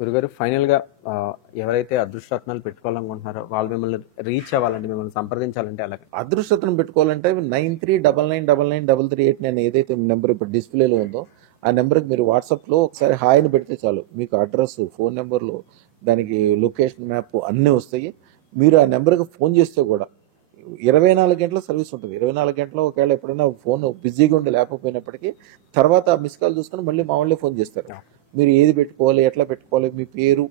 గురుగారు ఫైనల్‌గా ఎవరైతే అదృష్టరత్నాలు పెట్టుకోవాలనుకుంటున్నారో వాళ్ళు మిమ్మల్ని రీచ్ అవ్వాలంటే, మిమ్మల్ని సంప్రదించాలంటే ఎలాగా? అదృష్టతను పెట్టుకోవాలంటే 9399993338 నేను ఏదైతే నెంబర్ ఇప్పుడు డిస్ప్లేలో ఉందో ఆ నెంబర్కి మీరు వాట్సాప్లో ఒకసారి హాయ్ అని పెడితే చాలు. మీకు అడ్రస్, ఫోన్ నెంబర్లు, దానికి లొకేషన్ మ్యాప్ అన్నీ వస్తాయి. మీరు ఆ నెంబర్కి ఫోన్ చేస్తే కూడా 24 గంటల సర్వీస్ ఉంటుంది. 24 గంటలు ఒకవేళ ఎప్పుడైనా ఫోన్ బిజీగా ఉండి లేకపోయినప్పటికీ తర్వాత మిస్ కాల్ చూసుకొని మళ్ళీ మా వాళ్ళే ఫోన్ చేస్తారు. మీరు ఏది పెట్టుకోవాలి, ఎట్లా పెట్టుకోవాలి, మీ పేరు,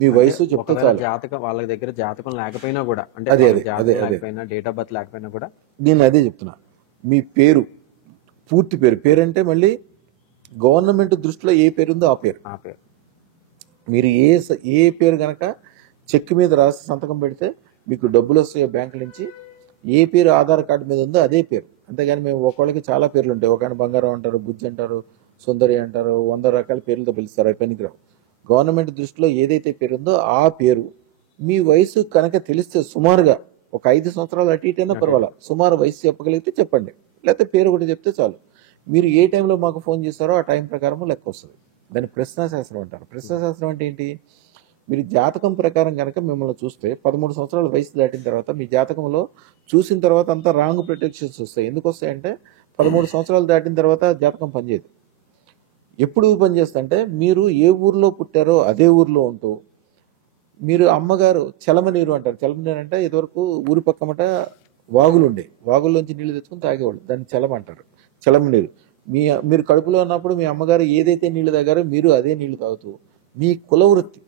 మీ అంటే వయసు చెప్తే ఒకవేళ చాలు. జాతకం వాళ్ళ దగ్గర జాతకం లేకపోయినా కూడా, అంటే అదే వాళ్ళకి అదే అదే జాతకం అదే లేకపోయినా, డేట్ ఆఫ్ బర్త్ లేకపోయినా కూడా నేను అదే చెప్తున్నా. మీ పేరు, పూర్తి పేరు, పేరంటే మళ్ళీ గవర్నమెంట్ దృష్టిలో ఏ పేరు ఉందో ఆ పేరు. ఆ పేరు మీరు ఏ పేరు కనుక చెక్ మీద రాసి సంతకం పెడితే మీకు డబ్బులు వస్తాయో బ్యాంకు నుంచి, ఏ పేరు ఆధార్ కార్డు మీద ఉందో అదే పేరు. అంతేగాని మేము ఒకళ్ళకి చాలా పేర్లు ఉంటాయి. ఒక ఆయన బంగారం అంటారు, బుజ్జి అంటారు, సుందరి అంటారు, 100 రకాల పేర్లతో పిలుస్తారు. అవి పనికిరావు. గవర్నమెంట్ దృష్టిలో ఏదైతే పేరు ఉందో ఆ పేరు. మీ వయసు కనుక తెలిస్తే సుమారుగా ఒక 5 సంవత్సరాలు అటు ఇటు అయినా పర్వాలా, సుమారు వయసు చెప్పగలిగితే చెప్పండి, లేకపోతే పేరు ఒకటి చెప్తే చాలు. మీరు ఏ టైంలో మాకు ఫోన్ చేస్తారో ఆ టైం ప్రకారం లెక్క వస్తుంది. దాన్ని ప్రశ్నాశాస్త్రం అంటారు. ప్రశ్నాశాస్త్రం అంటే ఏంటి? మీరు జాతకం ప్రకారం కనుక మిమ్మల్ని చూస్తే 13 సంవత్సరాల వయసు దాటిన తర్వాత మీ జాతకంలో చూసిన తర్వాత అంతా రాంగ్ ప్రొటెక్షన్స్ వస్తాయి. ఎందుకు వస్తాయంటే 13 సంవత్సరాలు దాటిన తర్వాత జాతకం పనిచేయదు. ఎప్పుడు పనిచేస్తా అంటే మీరు ఏ ఊర్లో పుట్టారో అదే ఊర్లో ఉంటూ, మీరు అమ్మగారు చలమనీరు అంటారు. చలమనీరు అంటే ఇదివరకు ఊరి పక్కమట వాగులు ఉండే, వాగుల్లోంచి నీళ్లు తెచ్చుకొని తాగేవాళ్ళు. దాన్ని చలం అంటారు. చలమనీరు. మీరు కడుపులో ఉన్నప్పుడు మీ అమ్మగారు ఏదైతే నీళ్లు తాగారో మీరు అదే నీళ్లు తాగుతూ, మీ కులవృత్తి,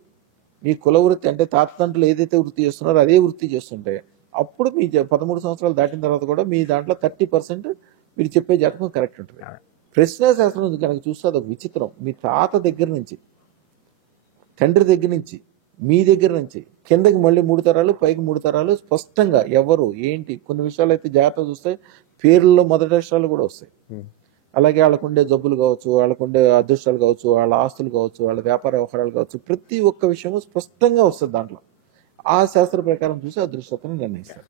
మీ కులవృత్తి అంటే తాతతండ్రులు ఏదైతే వృత్తి చేస్తున్నారో అదే వృత్తి చేస్తుంటే అప్పుడు మీ 13 సంవత్సరాలు దాటిన తర్వాత కూడా మీ దాంట్లో 30% మీరు చెప్పే జాతకం కరెక్ట్ ఉంటుంది. ప్రశ్నాశాస్త్రం కనుక చూస్తే అదొక విచిత్రం. మీ తాత దగ్గర నుంచి, తండ్రి దగ్గర నుంచి, మీ దగ్గర నుంచి కిందకి మళ్ళీ 3 తరాలు, పైకి 3 తరాలు స్పష్టంగా ఎవరు ఏంటి, కొన్ని విషయాలు అయితే జాగ్రత్త చూస్తే పేర్లలో మొదటి అక్షరాలు కూడా వస్తాయి. అలాగే వాళ్ళకుండే జబ్బులు కావచ్చు, వాళ్ళకుండే అదృష్టాలు కావచ్చు, వాళ్ళ ఆస్తులు కావచ్చు, వాళ్ళ వ్యాపార వ్యవహారాలు కావచ్చు, ప్రతి ఒక్క విషయము స్పష్టంగా వస్తుంది దాంట్లో. ఆ శాస్త్ర ప్రకారం చూసి అదృష్టతను నిర్ణయిస్తారు.